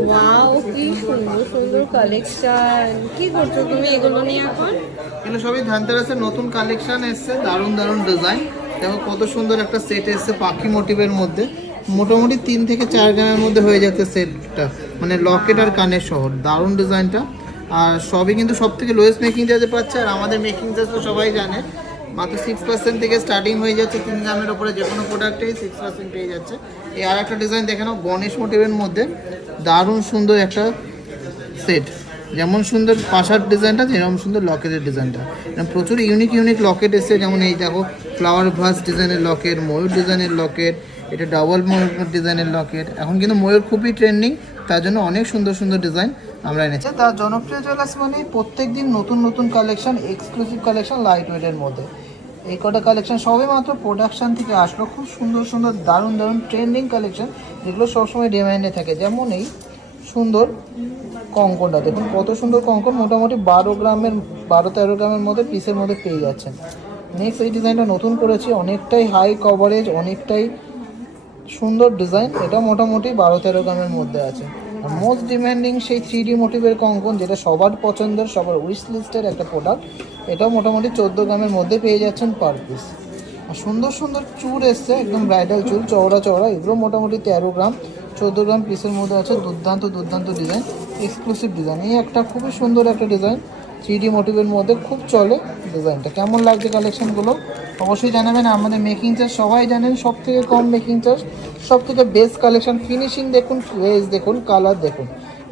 Wow, কি সুন্দর সুন্দর কালেকশন। কি করছো তুমি এগুলো নিয়ে এখন? এগুলো সবই ধানতেরাসের নতুন কালেকশন এসছে, দারুণ দারুণ ডিজাইন। দেখো কত সুন্দর একটা সেট এসছে পাখি মোটিভের মধ্যে। মোটামুটি 3 থেকে 4 গ্রামের মধ্যে হয়ে যাচ্ছে সেটটা, মানে লকেট আর কানের শহর। দারুণ ডিজাইনটা। আর সবই কিন্তু সব থেকে লোয়েস্ট মেকিং চার্জে পাচ্ছে। আর আমাদের মেকিং চার্জ তো সবাই জানে, মাত্র 6% থেকে স্টার্টিং হয়ে যাচ্ছে। 3 গ্রামের ওপরে যে কোনো প্রোডাক্টেই 6% পেয়ে যাচ্ছে। এই আর একটা ডিজাইন দেখে নাও, গণেশ মোটিভের মধ্যে দারুণ সুন্দর একটা সেট। যেমন সুন্দর পাশার ডিজাইনটা, যেরকম সুন্দর লকেটের ডিজাইনটা। এরকম প্রচুর ইউনিক ইউনিক লকেট এসছে। যেমন এই দেখো ফ্লাওয়ার ভাস ডিজাইনের লকেট, ময়ূর ডিজাইনের লকেট, এটা ডাবল ময়ূর ডিজাইনের লকেট। এখন কিন্তু ময়ূর খুবই ট্রেন্ডিং, তার জন্য অনেক সুন্দর সুন্দর ডিজাইন আমরা এনেছি। তার জনপ্রিয় জুয়েলার্স মানে প্রত্যেক দিন নতুন নতুন কালেকশন, এক্সক্লুসিভ কালেকশন লাইট ওয়েটের মধ্যে। এই কটা কালেকশন সবে মাত্র প্রোডাকশন থেকে আসলো, খুব সুন্দর সুন্দর দারুণ দারুণ ট্রেন্ডিং কালেকশন, যেগুলো সবসময় ডিমান্ডে থাকে। যেমন এই সুন্দর কঙ্কনটা দেখুন, কত সুন্দর কঙ্কন। মোটামুটি 12-13 গ্রামের মধ্যে পিসের মধ্যে পেয়ে যাচ্ছেন। নেক্সট এই ডিজাইনটা নতুন করেছি, অনেকটাই হাই কভারেজ, অনেকটাই সুন্দর ডিজাইন। এটা মোটামুটি 12-13 গ্রামের মধ্যে আছে। আর মোস্ট ডিমান্ডিং সেই 3D মোটিভের কঙ্কন, যেটা সবার পছন্দের, সবার উইশ লিস্টের একটা প্রোডাক্ট। এটাও মোটামুটি 14 গ্রামের মধ্যে পেয়ে যাচ্ছেন পার পিস। আর সুন্দর সুন্দর চূড় এসছে, একদম ব্রাইডাল চুল, চওড়া চওড়া। এগুলো মোটামুটি 13 গ্রাম 14 গ্রাম পিসের মধ্যে আছে। দুর্দান্ত দুর্দান্ত ডিজাইন, এক্সক্লুসিভ ডিজাইন। এই একটা খুবই সুন্দর একটা ডিজাইন, 3D মোটিভের মধ্যে খুব চলে ডিজাইনটা। কেমন লাগছে কালেকশনগুলো অবশ্যই জানাবেন। আমাদের মেকিং চার্জ সবাই জানেন, সব থেকে কম মেকিং চার্জ, সব থেকে বেস্ট কালেকশন। ফিনিশিং দেখুন, গ্লেজ দেখুন, কালার দেখুন।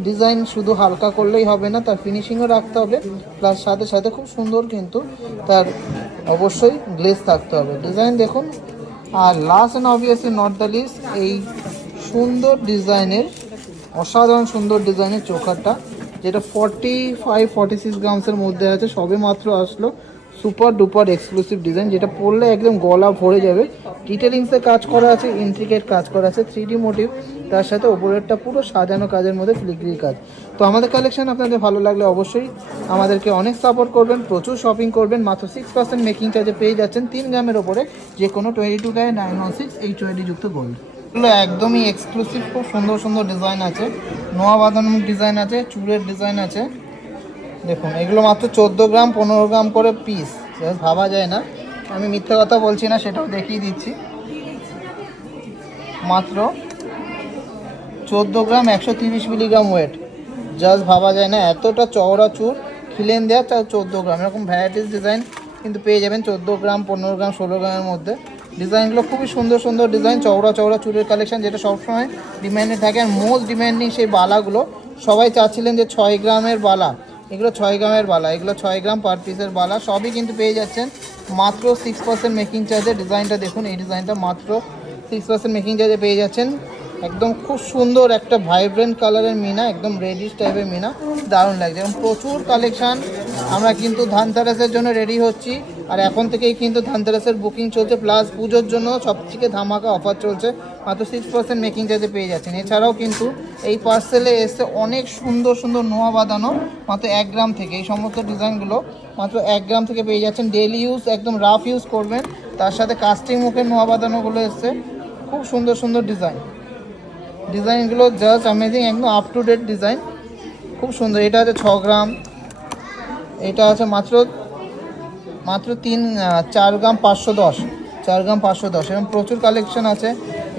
ডিজাইন শুধু হালকা করলেই হবে না, তার ফিনিশিংও রাখতে হবে, প্লাস সাথে সাথে খুব সুন্দর কিন্তু তার অবশ্যই গ্লেজ থাকতে হবে। ডিজাইন দেখুন। আর last and obviously not the least, এই সুন্দর ডিজাইনের, অসাধারণ সুন্দর ডিজাইনের চোকারটা, যেটা 45-46 গ্রামসের মধ্যে আছে। সবে মাত্র আসলো, সুপার ডুপার এক্সক্লুসিভ ডিজাইন, যেটা পরলে একদম গলা ভরে যাবে। ডিটেলিংসে কাজ করা আছে, ইন্ট্রিকেট কাজ করা আছে, 3D মোটিভ, তার সাথে ওপরেরটা পুরো সাজানো কাজের মধ্যে ফিলিগ্রি কাজ। তো আমাদের কালেকশন আপনাদের ভালো লাগলে অবশ্যই আমাদেরকে অনেক সাপোর্ট করবেন, প্রচুর শপিং করবেন। মাত্র 6% মেকিং চার্জে পেয়ে যাচ্ছেন 3 গ্রামের ওপরে যে কোনো 22 গায়ে 916 HYD যুক্ত গোল্ড। এগুলো একদমই এক্সক্লুসিভ, খুব সুন্দর সুন্দর ডিজাইন আছে। নোয়া বাঁধানো ডিজাইন আছে, চুড়ের ডিজাইন আছে। দেখুন এগুলো মাত্র 14 গ্রাম 15 গ্রাম করে পিস, ভাবা যায় না। আমি মিথ্যা কথা বলছি না, সেটাও দেখিয়ে দিচ্ছি। মাত্র 14 গ্রাম 130 মিলিগ্রাম ওয়েট, জাস্ট ভাবা যায় না। এতটা চওড়া চুর, খিলেন দেওয়া, 14 গ্রাম। এরকম ভ্যারাইটিস ডিজাইন কিন্তু পেয়ে যাবেন 14 গ্রাম 15 গ্রাম 16 গ্রামের মধ্যে। ডিজাইনগুলো খুবই সুন্দর সুন্দর ডিজাইন, চওড়া চওড়া চুরের কালেকশন, যেটা সবসময় ডিমান্ডে থাকে। আর মোস্ট ডিমান্ডিং সেই বালাগুলো, সবাই চাচ্ছিলেন যে 6 গ্রামের বালা, এগুলো 6 গ্রামের বালা, এগুলো 6 গ্রাম পার পিসের বালা। সবই কিন্তু পেয়ে যাচ্ছেন মাত্র 6% মেকিং চার্জে। ডিজাইনটা দেখুন, এই ডিজাইনটা মাত্র 6% মেকিং চার্জে পেয়ে যাচ্ছেন। একদম খুব সুন্দর একটা ভাইব্রেন্ট কালারের মিনা, একদম রেডিশ টাইপের মিনা, দারুণ লাগছে। এবং প্রচুর কালেকশান। আমরা কিন্তু ধানতেরাসের জন্য রেডি হচ্ছি, আর এখন থেকেই কিন্তু ধানতেরাসের বুকিং চলছে, প্লাস পুজোর জন্য সবথেকে ধামাকা অফার চলছে। মাত্র 6% মেকিং চার্জে পেয়ে যাচ্ছেন। এছাড়াও কিন্তু এই পার্সেলে এসে অনেক সুন্দর সুন্দর নোয়া বাঁধানো, মাত্র 1 গ্রাম থেকে। এই সমস্ত ডিজাইনগুলো মাত্র 1 গ্রাম থেকে পেয়ে যাচ্ছেন। ডেইলি ইউজ, একদম রাফ ইউজ করবেন। তার সাথে কাস্টিং মুখের নোয়া বাঁধানোগুলো এসছে, খুব সুন্দর সুন্দর ডিজাইন। ডিজাইনগুলো জাস্ট অ্যামেজিং, একদম আপ টু ডেট ডিজাইন, খুব সুন্দর। এটা আছে 6 গ্রাম, এটা আছে মাত্র 4 গ্রাম 510, 4 গ্রাম 510। এরকম প্রচুর কালেকশন আছে।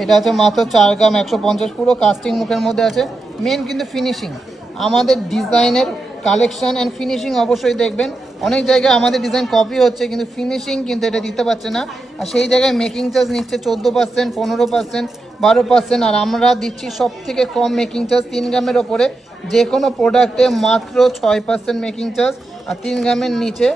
এটা আছে মাত্র 4 গ্রাম 150, পুরো কাস্টিং মুখের মধ্যে আছে। মেন কিন্তু ফিনিশিং, আমাদের ডিজাইনের কালেকশন অ্যান্ড ফিনিশিং অবশ্যই দেখবেন। অনেক জায়গায় আমাদের ডিজাইন কপি হচ্ছে, কিন্তু ফিনিশিং কিন্তু এটা দিতে পারছে না। আর সেই জায়গায় মেকিং চার্জ নিচ্ছে 14%, 15%, 12%। আর আমরা দিচ্ছি সব থেকে কম মেকিং চার্জ 3 গ্রামের ওপরে যে কোনো প্রোডাক্টে মাত্র 6% মেকিং চার্জ, আর 3 গ্রামের নিচে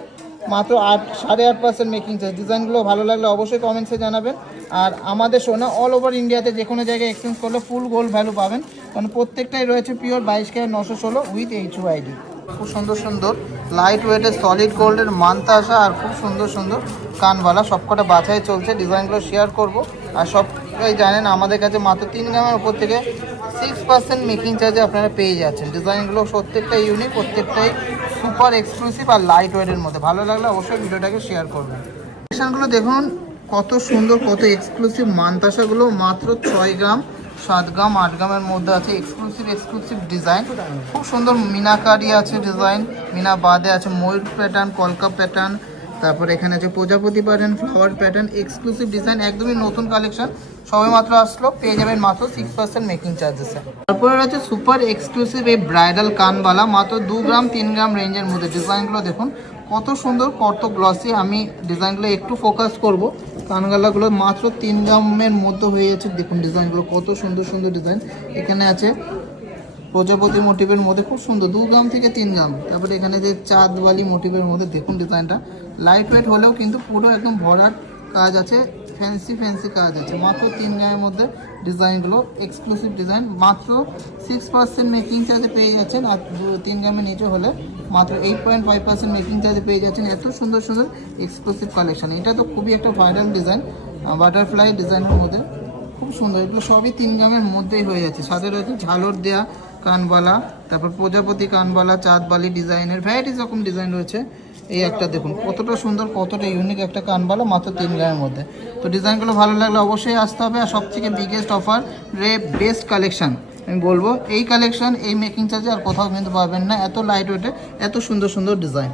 মাত্র 8.5% মেকিং চার্জ। ডিজাইনগুলো ভালো লাগলে অবশ্যই কমেন্টসে জানাবেন। আর আমাদের সোনা অল ওভার ইন্ডিয়াতে যে কোনো জায়গায় এক্সচেঞ্জ করলে ফুল গোল্ড ভ্যালু পাবেন, কারণ প্রত্যেকটাই রয়েছে পিওর 22 ক্যারেট 916 উইথ HYD। খুব সুন্দর সুন্দর লাইট ওয়েটের সলিড গোল্ডের মানতাসা, আর খুব সুন্দর সুন্দর কানবালা, সবকটা বাছাই চলছে। ডিজাইনগুলো শেয়ার করব। আর সবাই জানেন আমাদের কাছে মাত্র 3 গ্রামের উপর থেকে 6% মেকিং চার্জে আপনারা পেয়ে যাচ্ছেন। ডিজাইনগুলো প্রত্যেকটাই ইউনিক, প্রত্যেকটাই সুপার এক্সক্লুসিভ আর লাইট ওয়েটের মধ্যে। ভালো লাগলে অবশ্যই ভিডিওটাকে শেয়ার করবেন। কালেকশনগুলো দেখুন কত সুন্দর, কত এক্সক্লুসিভ মানতাসাগুলো মাত্র 6 গ্রাম 7 গ্রাম 8 গ্রামের মধ্যে আছে, এক্সক্লুসিভ ডিজাইন, খুব সুন্দর মিনাকারি আছে ডিজাইন, মিনা বাদে আছে ময়ূর প্যাটার্ন, কলকা প্যাটার্ন, তারপর এখানে আছে প্রজাপতি pattern, flower pattern, exclusive design, একদমই নতুন কালেকশন, সবে মাত্র আসলো, পেয়ে যাবেন মাত্র 6% মেকিং চার্জেসে। তারপরে আছে সুপার এক্সক্লুসিভ এই ব্রাইডাল কানবালা, মাত্র 2 গ্রাম 3 গ্রাম রেঞ্জের মধ্যে। ডিজাইনগুলো দেখুন কত সুন্দর, কত গ্লসি। আমি ডিজাইনগুলো একটু ফোকাস করব। কানগালাগুলো মাত্র 3 গ্রামের মধ্যে হয়ে যাচ্ছে, দেখুন ডিজাইনগুলো কত সুন্দর সুন্দর ডিজাইন। এখানে আছে প্রজাপতি মোটিভের মধ্যে, খুব সুন্দর, 2 গ্রাম থেকে 3 গ্রাম। তারপরে এখানে যে চাঁদওয়ালি মোটিভের মধ্যে, দেখুন ডিজাইনটা লাইট ওয়েট হলেও কিন্তু পুরো একদম ভরাট কাজ আছে, ফ্যান্সি কাজ আছে। মাত্র 3 গ্রামের মধ্যে ডিজাইনগুলো, এক্সক্লুসিভ ডিজাইন, মাত্র 6% মেকিং চার্জে পেয়ে যাচ্ছেন। আর 3 গ্রামের নিচে হলে মাত্র 8.5% মেকিং চার্জে পেয়ে যাচ্ছেন। এত সুন্দর সুন্দর এক্সক্লুসিভ কালেকশন। এটা তো খুবই একটা ভাইরাল ডিজাইন, বাটারফ্লাই ডিজাইনের মধ্যে, খুব সুন্দর। এগুলো সবই 3 গ্রামের মধ্যেই হয়ে যাচ্ছে। সাথে রয়েছে ঝালর দেওয়া কানবালা, তারপর প্রজাপতি কানবালা, চাঁদবালি ডিজাইনের ভ্যারাইটিস রকম ডিজাইন রয়েছে। এই একটা দেখুন কতটা সুন্দর, কতটা ইউনিক একটা কানবালা, মাত্র 3 গ্রামের মধ্যে। তো ডিজাইনগুলো ভালো লাগলে অবশ্যই আসতে হবে। আর সবথেকে বিগেস্ট অফার, বেস্ট কালেকশন আমি বলবো, এই কালেকশন এই মেকিং চার্জে আর কোথাও কিন্তু পাবেন না, এত লাইট ওয়েটে এত সুন্দর সুন্দর ডিজাইন।